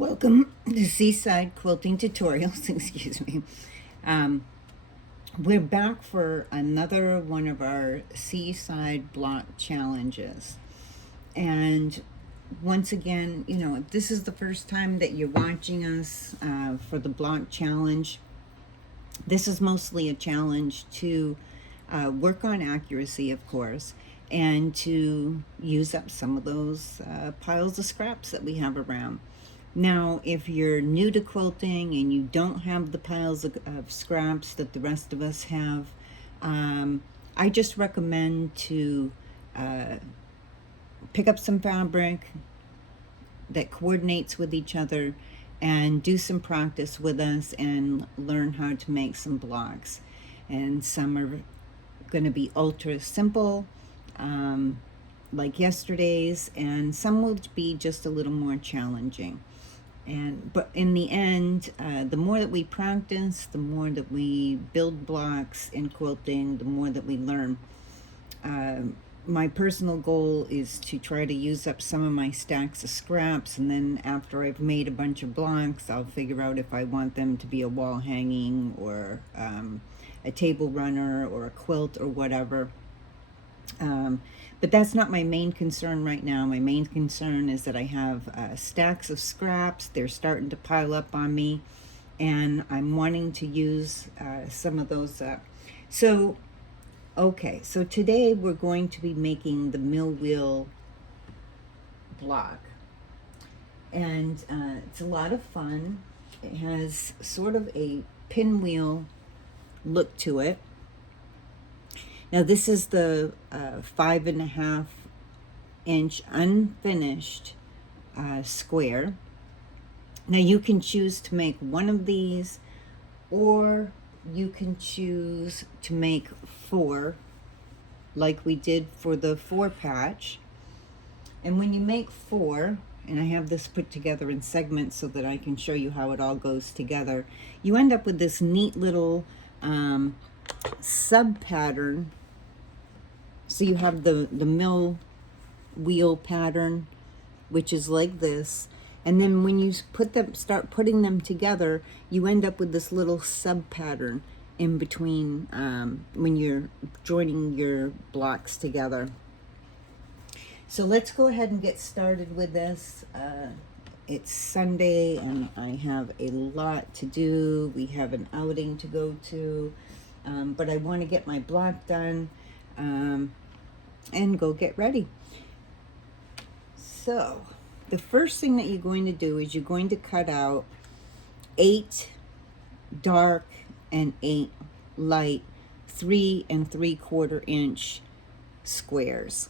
Welcome to Seaside Quilting Tutorials. Excuse me. We're back for another one of our Seaside Block challenges. And once again, if this is the first time that you're watching us for the block challenge, this is mostly a challenge to work on accuracy, of course, and to use up some of those piles of scraps that we have around. Now, if you're new to quilting and you don't have the piles of scraps that the rest of us have, I just recommend to pick up some fabric that coordinates with each other and do some practice with us and learn how to make some blocks. And some are going to be ultra simple, like yesterday's, and some will be just a little more challenging. But in the end, the more that we practice, the more that we build blocks in quilting, the more that we learn. My personal goal is to try to use up some of my stacks of scraps, and then after I've made a bunch of blocks, I'll figure out if I want them to be a wall hanging or a table runner or a quilt or whatever. But that's not my main concern right now. My main concern is that I have stacks of scraps. They're starting to pile up on me, and I'm wanting to use some of those up. So today we're going to be making the mill wheel block. And it's a lot of fun. It has sort of a pinwheel look to it. Now this is the 5.5 inch unfinished square. Now you can choose to make one of these, or you can choose to make 4 like we did for the 4 patch. And when you make 4, and I have this put together in segments so that I can show you how it all goes together, you end up with this neat little sub pattern. So you have the mill wheel pattern, which is like this, and then when you start putting them together, you end up with this little sub pattern in between when you're joining your blocks together. So let's go ahead and get started with this. It's Sunday and I have a lot to do. We have an outing to go to, but I want to get my block done and go get ready. So the first thing that you're going to do is you're going to cut out 8 dark and 8 light 3 3/4 inch squares.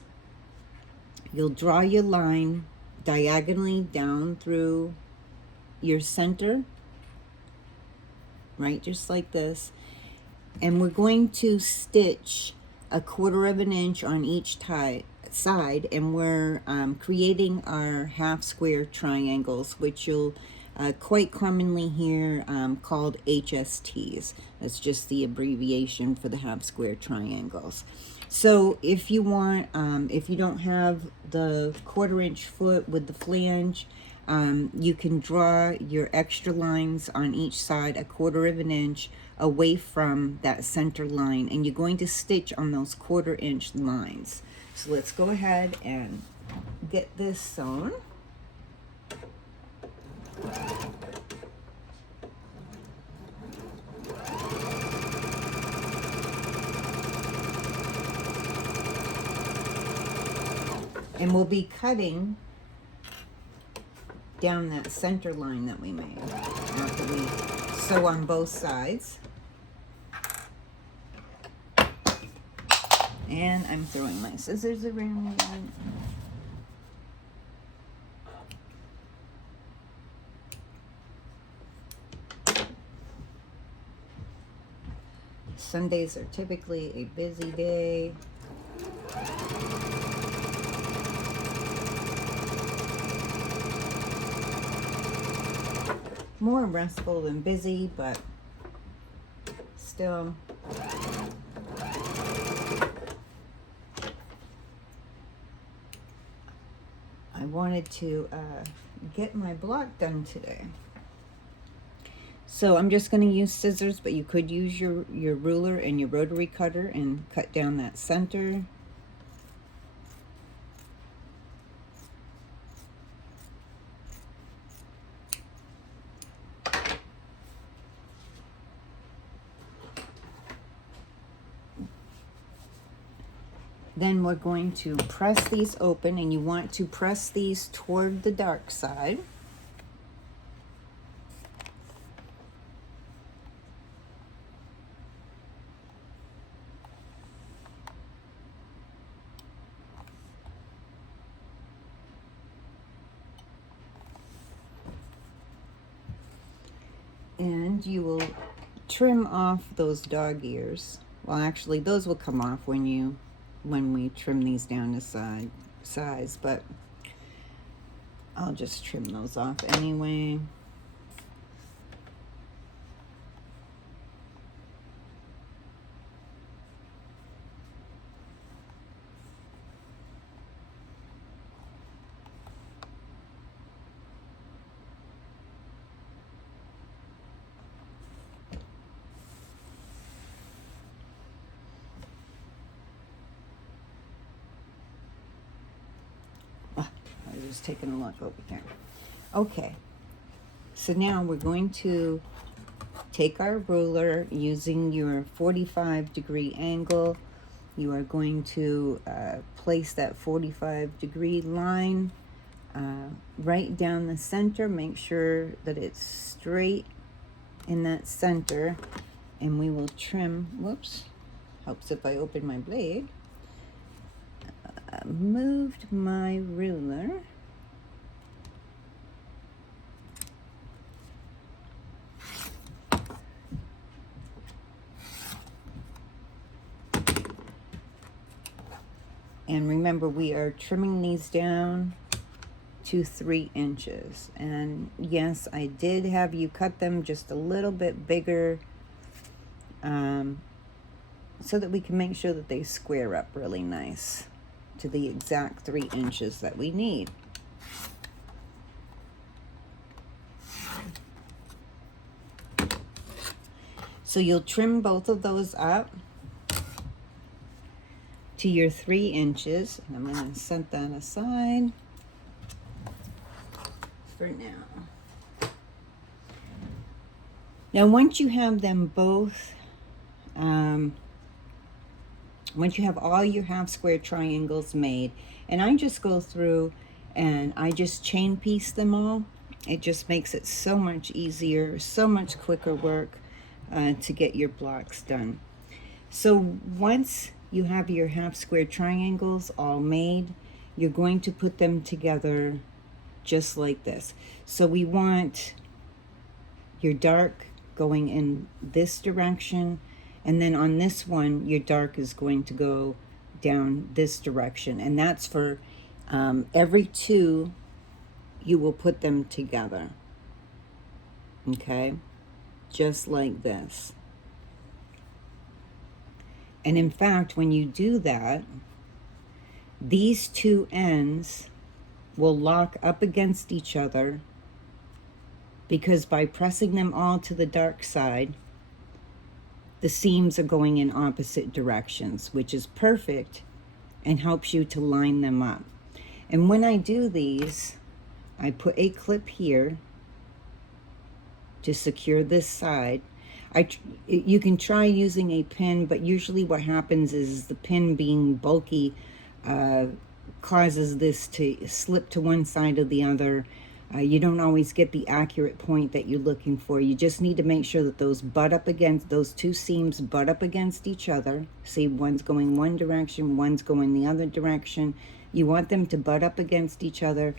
You'll draw your line diagonally down through your center, right, just like this, and we're going to stitch 1/4 inch on each side, and we're creating our half square triangles, which you'll quite commonly hear called HSTs. That's just the abbreviation for the half square triangles. So if you want, if you don't have the 1/4 inch foot with the flange, you can draw your extra lines on each side 1/4 inch away from that center line, and you're going to stitch on those 1/4 inch lines. So let's go ahead and get this sewn. And we'll be cutting down that center line that we made after we sew on both sides. And I'm throwing my scissors around again. Sundays are typically a busy day. More restful than busy, but still. I wanted to get my block done today. So I'm just going to use scissors, but you could use your ruler and your rotary cutter and cut down that center. Then we're going to press these open, and you want to press these toward the dark side. And you will trim off those dog ears. Well, actually, those will come off when we trim these down to size, but I'll just trim those off anyway. Just taking a look over there. Okay, so now we're going to take our ruler using your 45-degree angle. You are going to place that 45-degree line right down the center. Make sure that it's straight in that center, and we will trim. Whoops, helps if I open my blade. Moved my ruler. And remember, we are trimming these down to 3 inches. And yes, I did have you cut them just a little bit bigger so that we can make sure that they square up really nice to the exact 3 inches that we need. So you'll trim both of those up to your 3 inches. And I'm going to set that aside for now. Now, once you have them both, once you have all your half square triangles made, and I just go through and I just chain piece them all. It just makes it so much easier, so much quicker work to get your blocks done. So once you have your half square triangles all made, you're going to put them together just like this. So we want your dark going in this direction, and then on this one, your dark is going to go down this direction. And that's for every 2, you will put them together. Okay? Just like this. And in fact, when you do that, these 2 ends will lock up against each other, because by pressing them all to the dark side, the seams are going in opposite directions, which is perfect and helps you to line them up. And when I do these, I put a clip here to secure this side. You can try using a pin, but usually what happens is the pin being bulky causes this to slip to one side or the other. You don't always get the accurate point that you're looking for. You just need to make sure that those those 2 seams butt up against each other. See, one's going one direction, one's going the other direction. You want them to butt up against each other.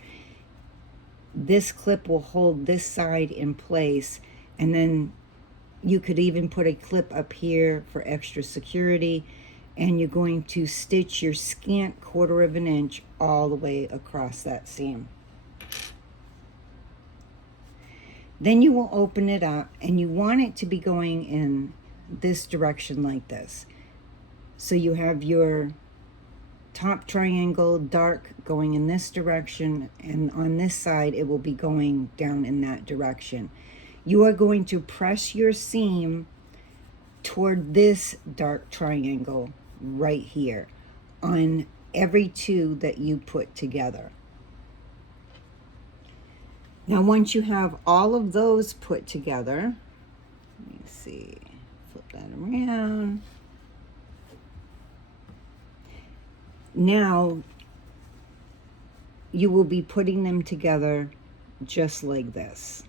This clip will hold this side in place, and then you could even put a clip up here for extra security, and you're going to stitch your scant 1/4 of an inch all the way across that seam. Then you will open it up, and you want it to be going in this direction like this. So you have your top triangle dark going in this direction, and on this side it will be going down in that direction. You are going to press your seam toward this dark triangle right here on every two that you put together. Now once you have all of those put together, let me see, flip that around. Now you will be putting them together just like this.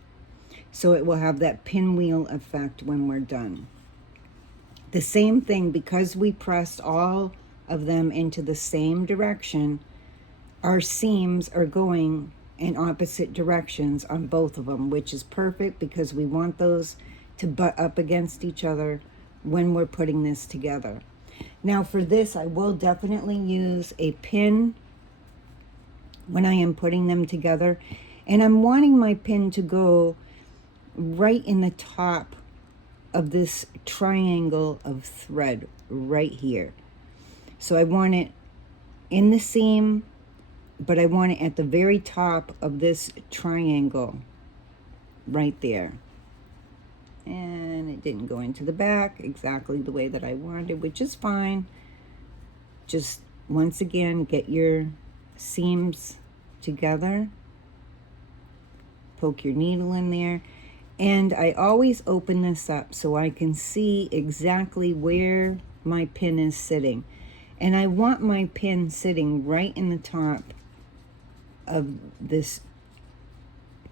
So it will have that pinwheel effect when we're done. The same thing, because we pressed all of them into the same direction, our seams are going in opposite directions on both of them, which is perfect because we want those to butt up against each other when we're putting this together. Now for this, I will definitely use a pin when I am putting them together, and I'm wanting my pin to go right in the top of this triangle of thread right here. So I want it in the seam, but I want it at the very top of this triangle right there. And it didn't go into the back exactly the way that I wanted, which is fine. Just once again, get your seams together, poke your needle in there, and I always open this up so I can see exactly where my pin is sitting. And I want my pin sitting right in the top of this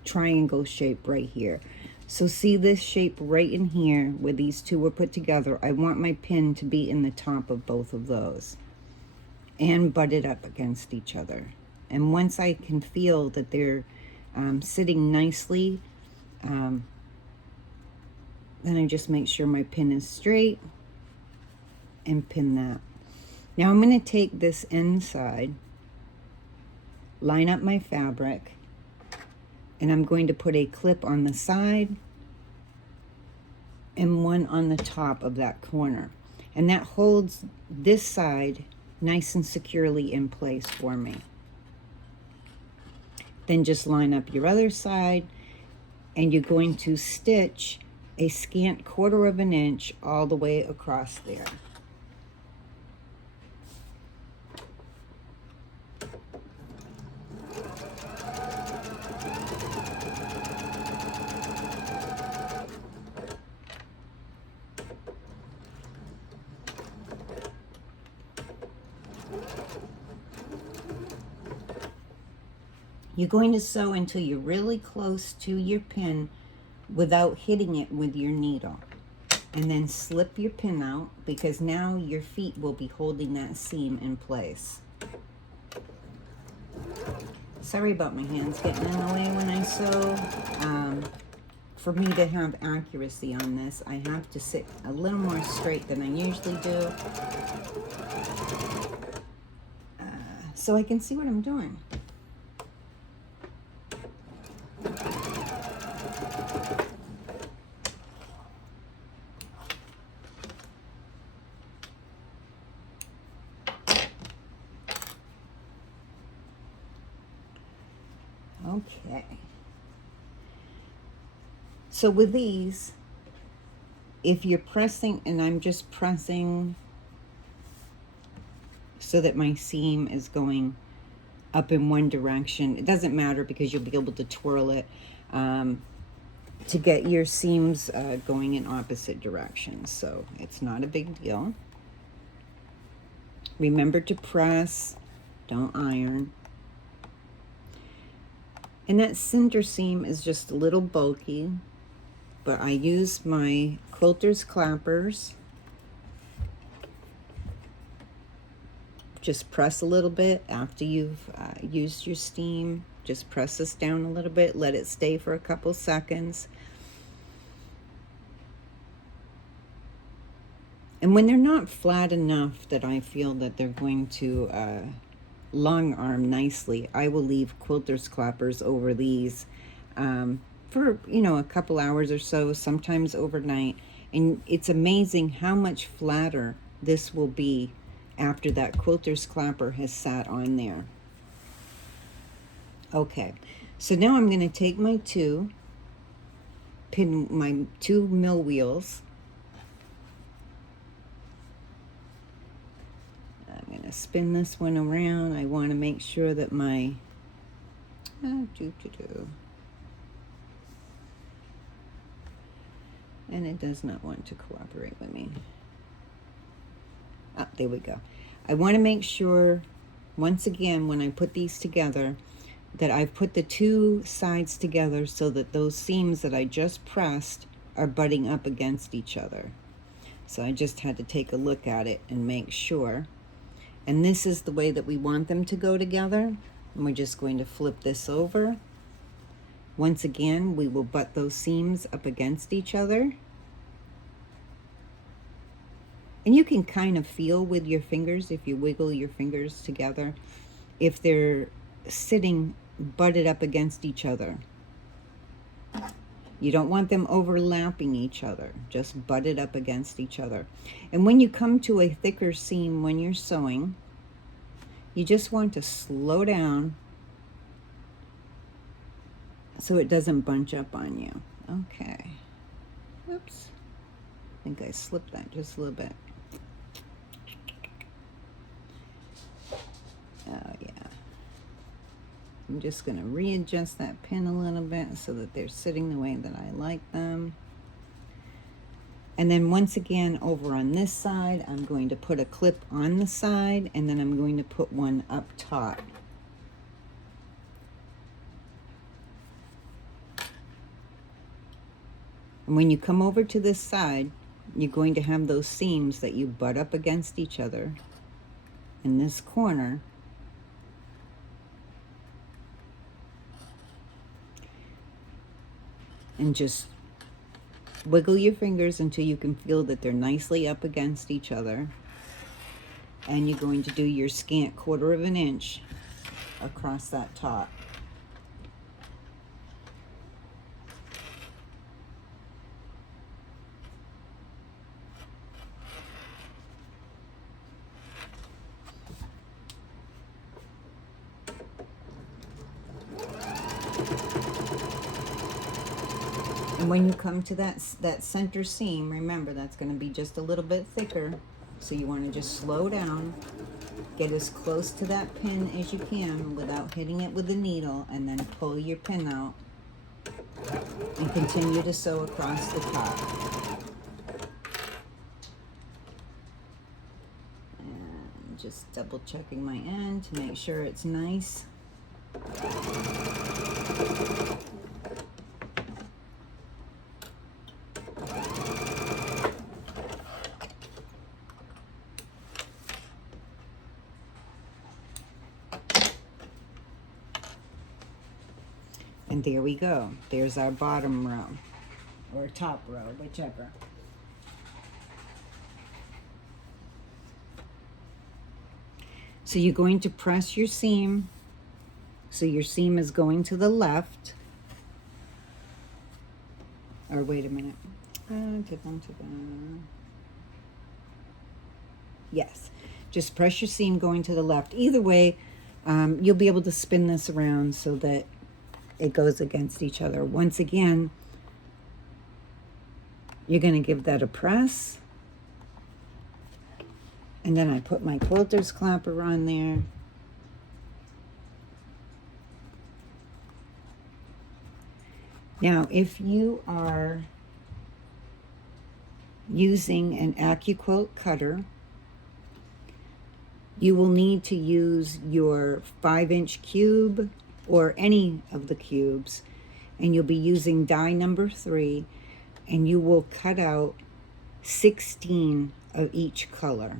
triangle shape right here. So see this shape right in here where these two were put together? I want my pin to be in the top of both of those and butted up against each other. And once I can feel that they're sitting nicely, then I just make sure my pin is straight and pin that. Now I'm going to take this inside, line up my fabric, and I'm going to put a clip on the side and one on the top of that corner. And that holds this side nice and securely in place for me. Then just line up your other side, and you're going to stitch a scant 1/4 of an inch all the way across there. You're going to sew until you're really close to your pin without hitting it with your needle. And then slip your pin out, because now your feet will be holding that seam in place. Sorry about my hands getting in the way when I sew. For me to have accuracy on this, I have to sit a little more straight than I usually do, so I can see what I'm doing. Okay. So with these, if you're pressing, and I'm just pressing so that my seam is going up in one direction, it doesn't matter because you'll be able to twirl it to get your seams going in opposite directions. So it's not a big deal. Remember to press, don't iron. And that center seam is just a little bulky, but I use my quilter's clappers. Just press a little bit after you've used your steam. Just press this down a little bit, let it stay for a couple seconds. And when they're not flat enough that I feel that they're going to long arm nicely, I will leave quilter's clappers over these for, you know, a couple hours or so, sometimes overnight. And it's amazing how much flatter this will be after that quilter's clapper has sat on there. Okay, so now I'm going to take my my two mill wheels. I'm going to spin this one around. I want to make sure that my and it does not want to cooperate with me. Ah, there we go. I want to make sure, once again, when I put these together, that I've put the two sides together so that those seams that I just pressed are butting up against each other. So I just had to take a look at it and make sure. And this is the way that we want them to go together. And we're just going to flip this over. Once again, we will butt those seams up against each other. And you can kind of feel with your fingers, if you wiggle your fingers together, if they're sitting butted up against each other. You don't want them overlapping each other, just butted up against each other. And when you come to a thicker seam when you're sewing, you just want to slow down so it doesn't bunch up on you. Okay. Oops. I think I slipped that just a little bit. Oh, yeah. I'm just going to readjust that pin a little bit so that they're sitting the way that I like them. And then once again, over on this side, I'm going to put a clip on the side, and then I'm going to put one up top. And when you come over to this side, you're going to have those seams that you butt up against each other in this corner. And just wiggle your fingers until you can feel that they're nicely up against each other. And you're going to do your scant 1/4 of an inch across that top. And when you come to that center seam, remember that's going to be just a little bit thicker. So you want to just slow down, get as close to that pin as you can without hitting it with the needle, and then pull your pin out and continue to sew across the top. And just double checking my end to make sure it's nice. And there we go. There's our bottom row, or top row, whichever. So you're going to press your seam, so your seam is going to the left. Or wait a minute. Yes, just press your seam going to the left. Either way, you'll be able to spin this around so that it goes against each other. Once again, you're going to give that a press. And then I put my quilter's clapper on there. Now, if you are using an AccuQuilt cutter, you will need to use your 5-inch cube or any of the cubes, and you'll be using die number 3, and you will cut out 16 of each color.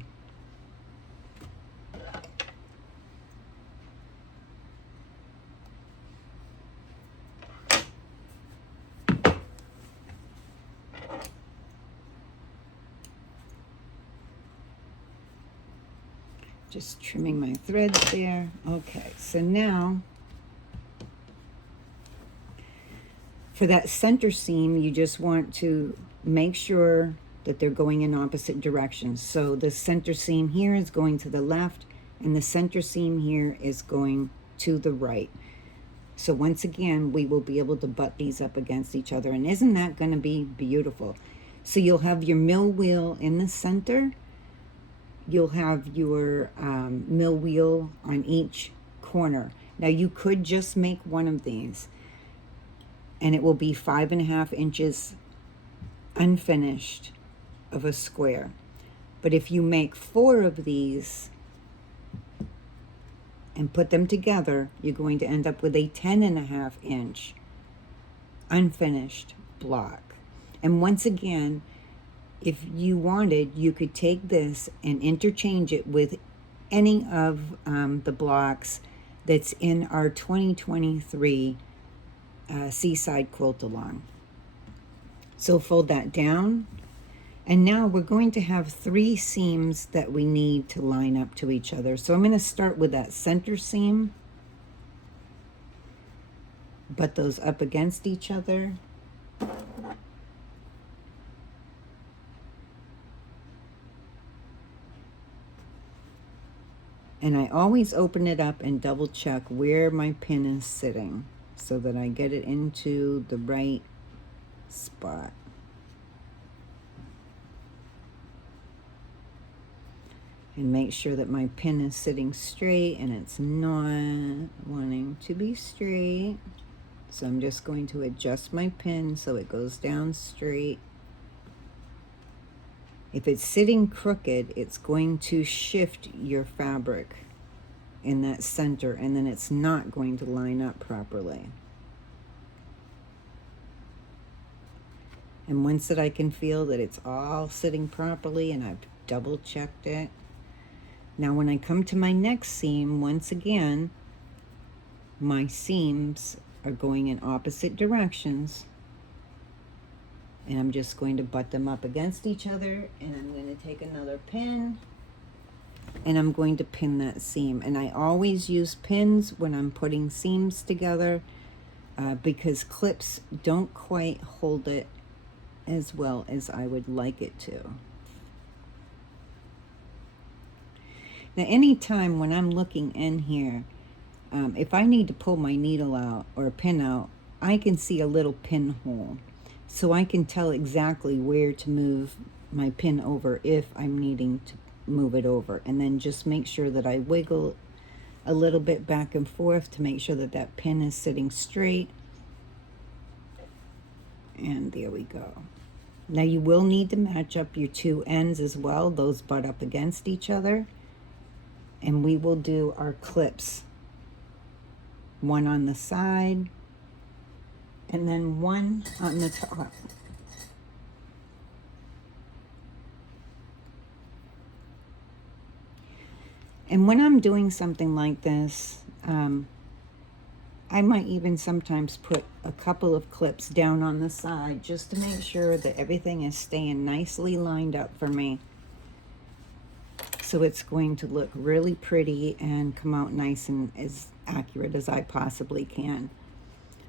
Just trimming my threads there. Okay, so now for that center seam, you just want to make sure that they're going in opposite directions. So the center seam here is going to the left, and the center seam here is going to the right. So once again, we will be able to butt these up against each other. And isn't that going to be beautiful? So you'll have your mill wheel in the center. You'll have your mill wheel on each corner. Now you could just make one of these, and it will be 5.5 inches unfinished of a square. But if you make 4 of these and put them together, you're going to end up with a 10.5 inch unfinished block. And once again, if you wanted, you could take this and interchange it with any of the blocks that's in our 2023 Seaside Quilt Along. So fold that down. And now we're going to have 3 seams that we need to line up to each other. So I'm going to start with that center seam, butt those up against each other. And I always open it up and double check where my pin is sitting so that I get it into the right spot. And make sure that my pin is sitting straight, and it's not wanting to be straight. So I'm just going to adjust my pin so it goes down straight. If it's sitting crooked, it's going to shift your fabric in that center, and then it's not going to line up properly. And once that I can feel that it's all sitting properly and I've double checked it, now when I come to my next seam, once again, my seams are going in opposite directions. And I'm just going to butt them up against each other, and I'm going to take another pin, and I'm going to pin that seam. And I always use pins when I'm putting seams together because clips don't quite hold it as well as I would like it to. Now, anytime when I'm looking in here, if I need to pull my needle out or a pin out, I can see a little pinhole. So I can tell exactly where to move my pin over if I'm needing to move it over. And then just make sure that I wiggle a little bit back and forth to make sure that that pin is sitting straight. And there we go. Now you will need to match up your 2 ends as well. Those butt up against each other. And we will do our clips. One on the side, and then one on the top. And when I'm doing something like this, I might even sometimes put a couple of clips down on the side just to make sure that everything is staying nicely lined up for me. So it's going to look really pretty and come out nice and as accurate as I possibly can.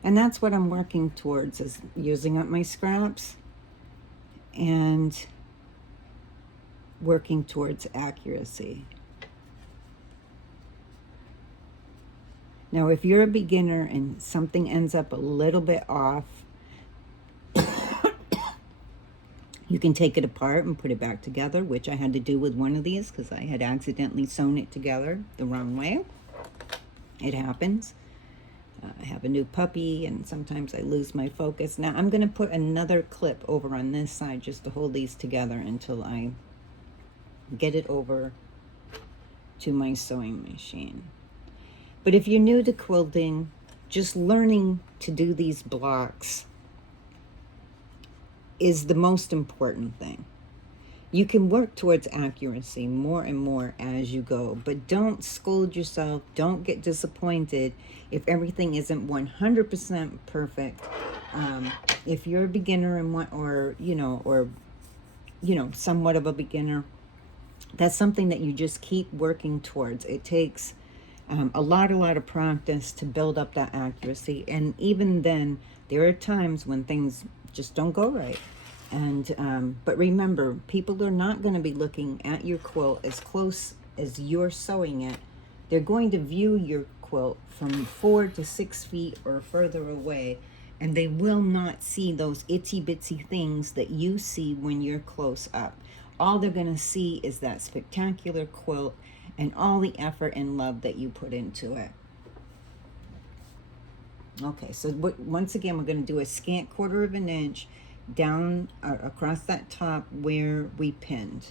And that's what I'm working towards, is using up my scraps and working towards accuracy. Now, if you're a beginner and something ends up a little bit off, you can take it apart and put it back together, which I had to do with one of these because I had accidentally sewn it together the wrong way. It happens. I have a new puppy, and sometimes I lose my focus. Now I'm going to put another clip over on this side just to hold these together until I get it over to my sewing machine. But if you're new to quilting, just learning to do these blocks is the most important thing. You can work towards accuracy more and more as you go, but don't scold yourself. Don't get disappointed if everything isn't 100% perfect. If you're a beginner and somewhat of a beginner, that's something that you just keep working towards. It takes a lot of practice to build up that accuracy. And even then, there are times when things just don't go right. And but remember, people are not going to be looking at your quilt as close as you're sewing it. They're going to view your quilt from 4 to 6 feet or further away, and they will not see those itsy bitsy things that you see when you're close up. All they're going to see is that spectacular quilt and all the effort and love that you put into it. Okay, so once again, we're going to do a scant 1/4 of an inch down across that top where we pinned.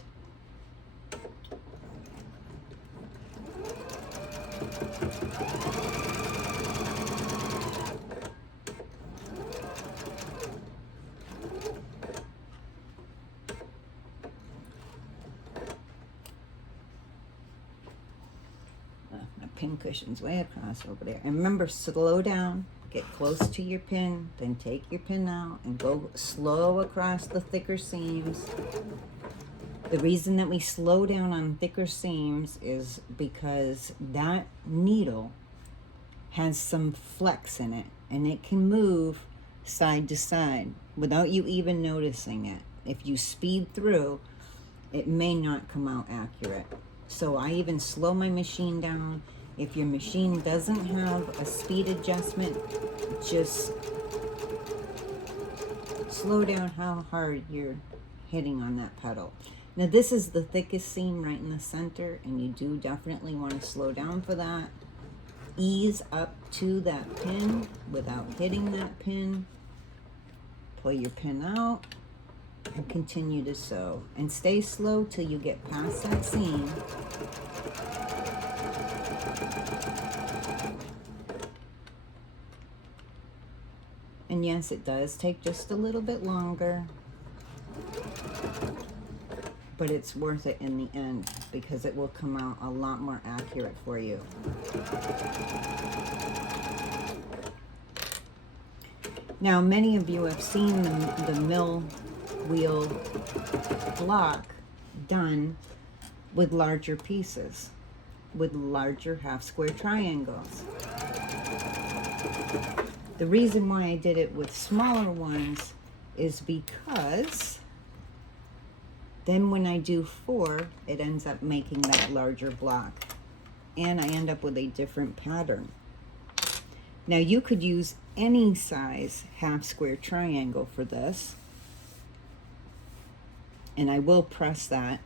My pin cushion's way across over there. And remember, slow down. Get close to your pin, then take your pin out and go slow across the thicker seams. The reason that we slow down on thicker seams is because that needle has some flex in it, and it can move side to side without you even noticing it. If you speed through, it may not come out accurate. So I even slow my machine down. If your machine doesn't have a speed adjustment, just slow down how hard you're hitting on that pedal. Now this is the thickest seam right in the center, and you do definitely want to slow down for that. Ease up to that pin without hitting that pin. Pull your pin out and continue to sew. And stay slow till you get past that seam. And yes, it does take just a little bit longer, but it's worth it in the end because it will come out a lot more accurate for you. Now, many of you have seen the mill wheel block done with larger pieces, with larger half square triangles. The reason why I did it with smaller ones is because then when I do 4, it ends up making that larger block, and I end up with a different pattern. Now you could use any size half square triangle for this, and I will press that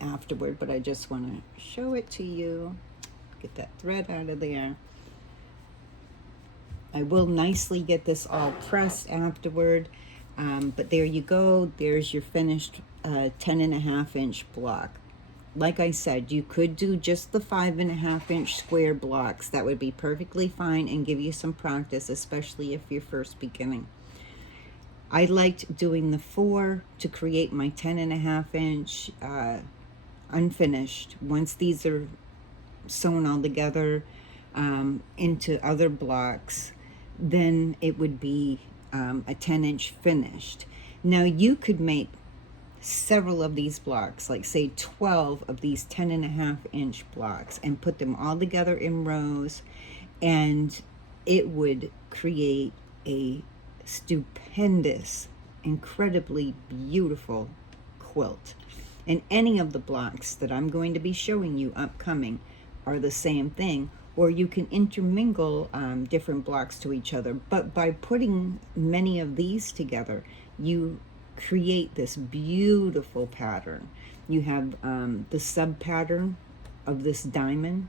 afterward, but I just want to show it to you. Get that thread out of there. I will nicely get this all pressed afterward, but there you go. There's your finished 10.5 inch block. Like I said, you could do just the 5.5 inch square blocks. That would be perfectly fine and give you some practice, especially if you're first beginning. I liked doing the 4 to create my 10.5 inch unfinished. Once these are sewn all together into other blocks, then it would be a 10 inch finished. Now you could make several of these blocks, like say 12 of these 10.5 inch blocks, and put them all together in rows, and it would create a stupendous, incredibly beautiful quilt. And any of the blocks that I'm going to be showing you upcoming are the same thing, or you can intermingle different blocks to each other. But by putting many of these together, you create this beautiful pattern. You have the sub pattern of this diamond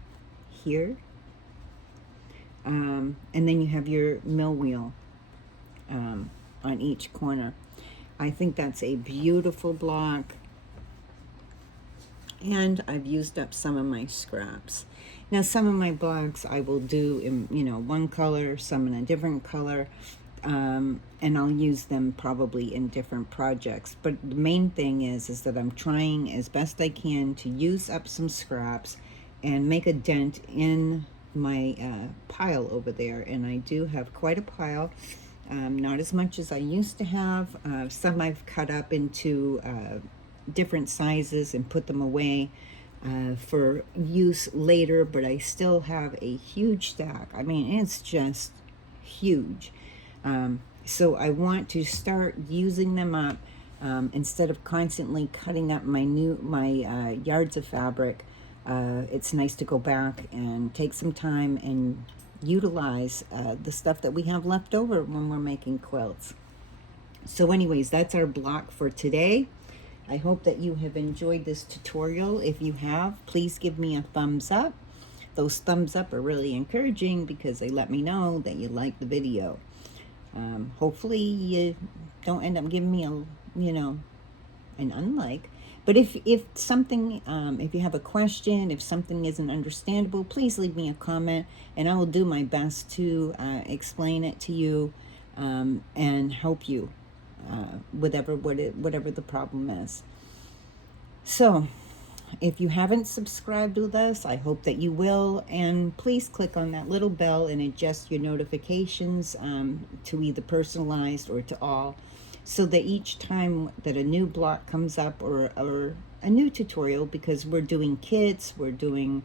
here, and then you have your mill wheel on each corner. I think that's a beautiful block, and I've used up some of my scraps. Now some of my blocks I will do in, you know, one color, some in a different color, and I'll use them probably in different projects. But the main thing is that I'm trying as best I can to use up some scraps and make a dent in my pile over there. And I do have quite a pile, not as much as I used to have. Some I've cut up into different sizes and put them away for use later, but I still have a huge stack. I mean, it's just huge. So I want to start using them up instead of constantly cutting up my yards of fabric. It's nice to go back and take some time and utilize the stuff that we have left over when we're making quilts. So anyways, that's our block for today. I hope that you have enjoyed this tutorial. If you have, please give me a thumbs up. Those thumbs up are really encouraging because they let me know that you like the video. Hopefully you don't end up giving me an unlike. But if something, if you have a question, if something isn't understandable, please leave me a comment and I will do my best to explain it to you and help you whatever the problem is. So if you haven't subscribed with us, I hope that you will, and please click on that little bell and adjust your notifications to either personalized or to all, so that each time that a new block comes up or a new tutorial, because we're doing kits, we're doing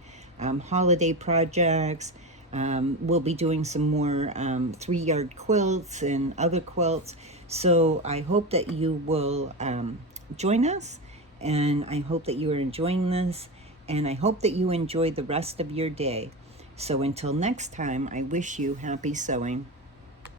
holiday projects, we'll be doing some more 3-yard quilts and other quilts. So I hope that you will join us, and I hope that you are enjoying this, and I hope that you enjoy the rest of your day. So until next time, I wish you happy sewing.